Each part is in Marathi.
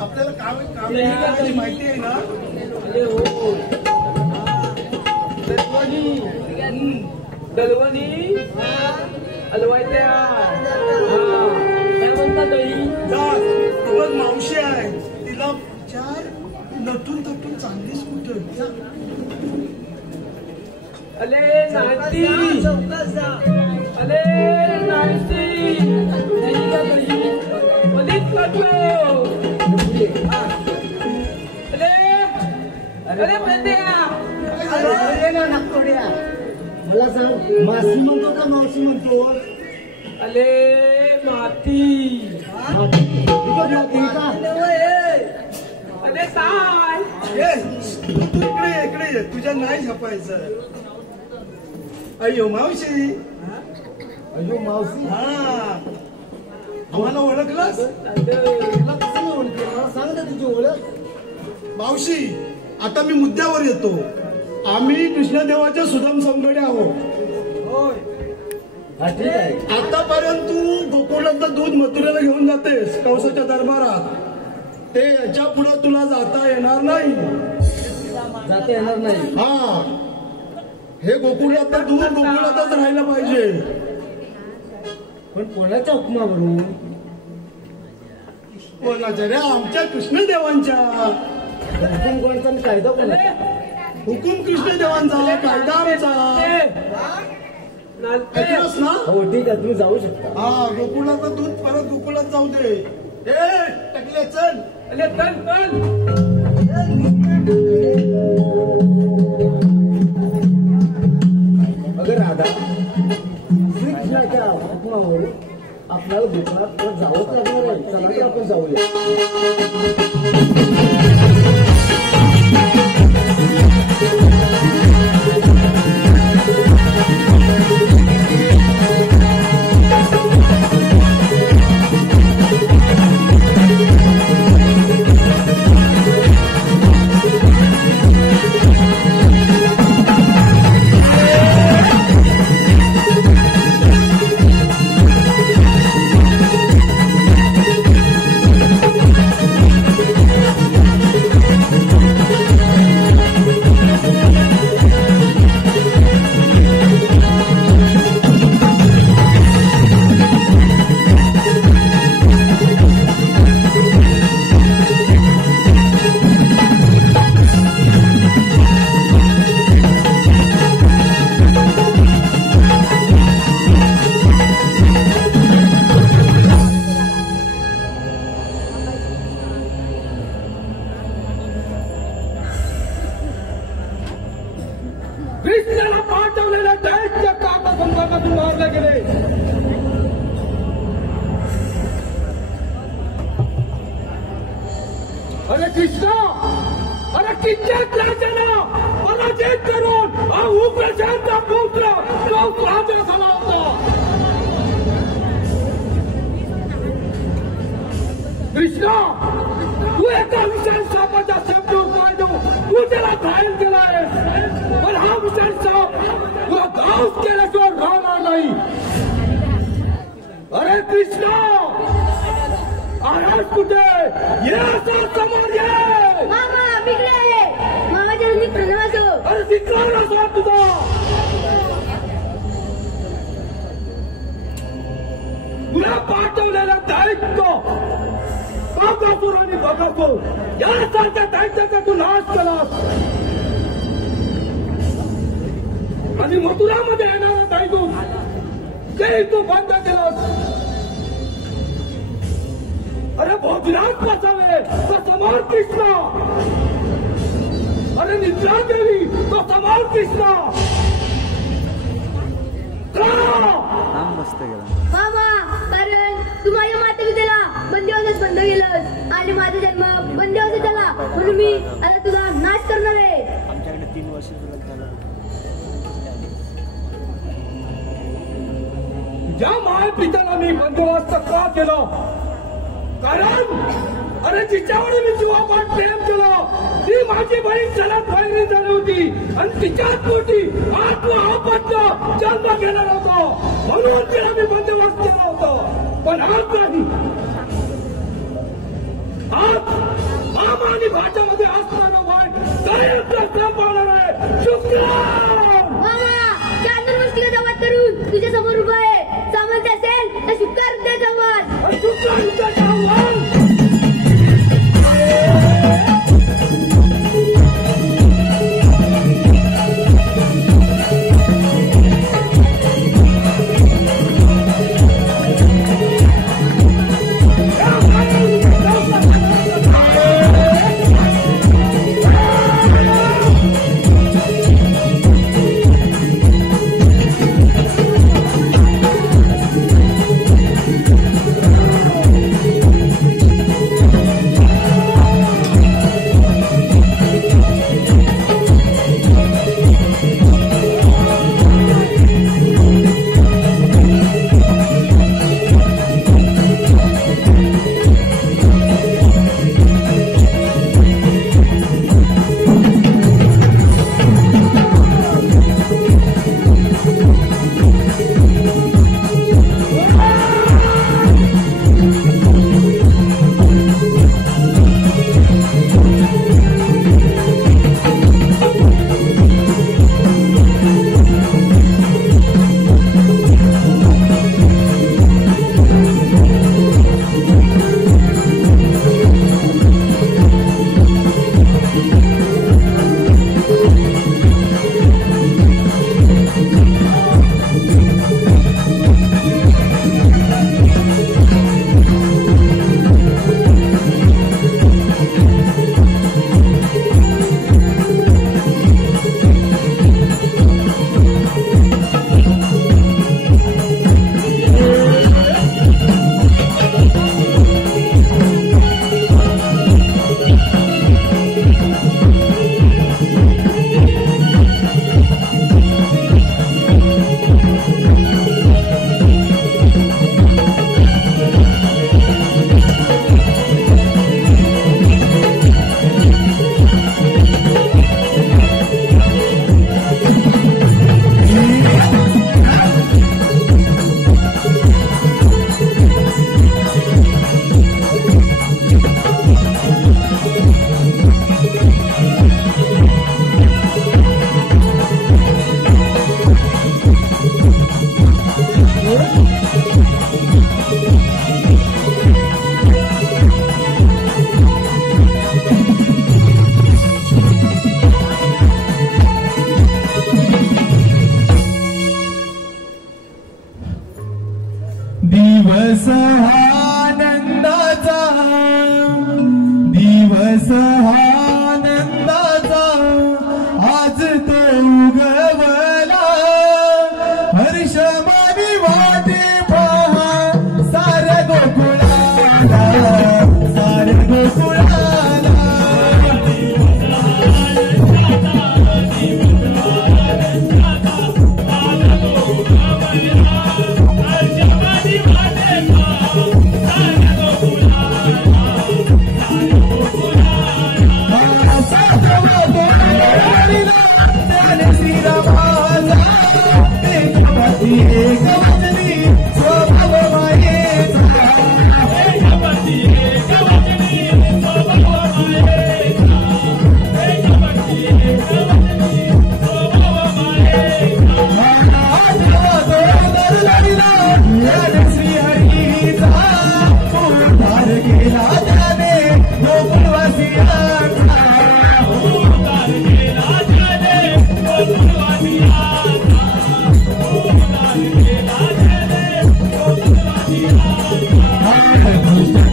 आपल्याला काम माहिती आहे ना? दलवणी हलवायच्या काय म्हणतात मावशी आहे तिला चार नटून तटून चांगली स्कूटर अले नाती अले नाती अरे नागतोड्या मला सांग मासी म्हणतो का मावशी म्हणतो? अले माती अरे साय तू इकडे ये तुझ्या नाही झपायचं. अय्यो मावशी अयो मावशी हा आम्हाला ओळखलास? तुला कसं नाही ओळखलं मला सांग ना तुझी ओळख. मावशी आता मी मुद्द्यावर येतो. आम्ही कृष्णदेवाचे सुदाम समगडे आहोत. ठीक आहे. आतापर्यंत तू गोकुळातलं दूध मथुरेला घेऊन जातेस कंसाच्या दरबारात. ते याच्या पुढे तुला जाता येणार नाही. जाता येणार नाही. हा हे गोकुळातलं दूध गोकुळातच राहिलं पाहिजे. पण कोणाच्या हुकमावरून? कोणाच्या रे? आमच्या कृष्णदेवांच्या. हुकूम कोणाचा आणि कायदा कोणाचा? हुकूम कृष्णदेवांचा, कायदा आमचा. ऐकलंस ना? हो ठीक आहे तुम्ही जाऊ शकता. हा गोकुळाचं दूध परत गोकुळात जाऊ दे. टकले चल. अरे चल चल अगं राधा श्रीकृष्णाच्या हुकमावर आपल्याला गोकुळात जावंच लागणार आहे. चला तर आपण जाऊया. कृष्णाला पाठवलेल्या दैत्य काकासंपर्कातून मारले गेले. अरे कृष्णा अरे कित्येक राजांना पराजित करून हा उग्रसेनचा पुत्र तो राजा झाला होता. कृष्णा तू एका विशाल सापाच्या शब्दूर पाडून तू त्याला घायल केलायस. पण हा विशाल साप तुला घाऊस केल्याशिवाय राहणार नाही. अरे कृष्णा आरास कुठे ये असं समोर ये. मामा बिगडे मामाच्या हल्ली प्रणाम. अरे विक्रम असा तुझा. तुला पाठवलेलं दायित्व बाकासूर आणि बकासूर यासारख्या दायित्वाचा तू नाश केलास आणि मथुरामध्ये येणारा दायित्व ते तू बंद केलास. अरे भोजराज बसावे तो समोर कृष्णा. अरे निद्रा देवी तो समोर कृष्णा. मामा कारण केलंस आणि माझा जन्म बंदेवासी झाला म्हणून मी आता तुला नाश करणार आहे. आमच्याकडे 3 वर्ष झालं. ज्या माय पित्याला मी बंदोबस्त का केलं, कारण अरे तिच्यावर मी जीवापाड प्रेम केलं. ती माझी बहीण चलात बाहेर झाली होती आणि तिच्यात मोठी आत्महत्या जन्म घेणार होतो म्हणून तिला मी बंदोबस्त केला होता. पण आज नाही, आज मामा आणि भाच्यामध्ये असणारं वाईट कायमचं पाहणार आहे. शुक्रान मामा चांदूर मुश्किलाचा वाद करून तुझ्या समोर उभा आहे. सामंत असेल तर शुक्र द्यायचा वाद. शुक्रांचा आव्हान दिवस आनंदाचा, दिवस आनंदाचा आज तो उगवला. हर्षमानी वाटे पहा साऱ्या गोकुळाला, साऱ्या गोकुळाला.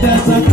That's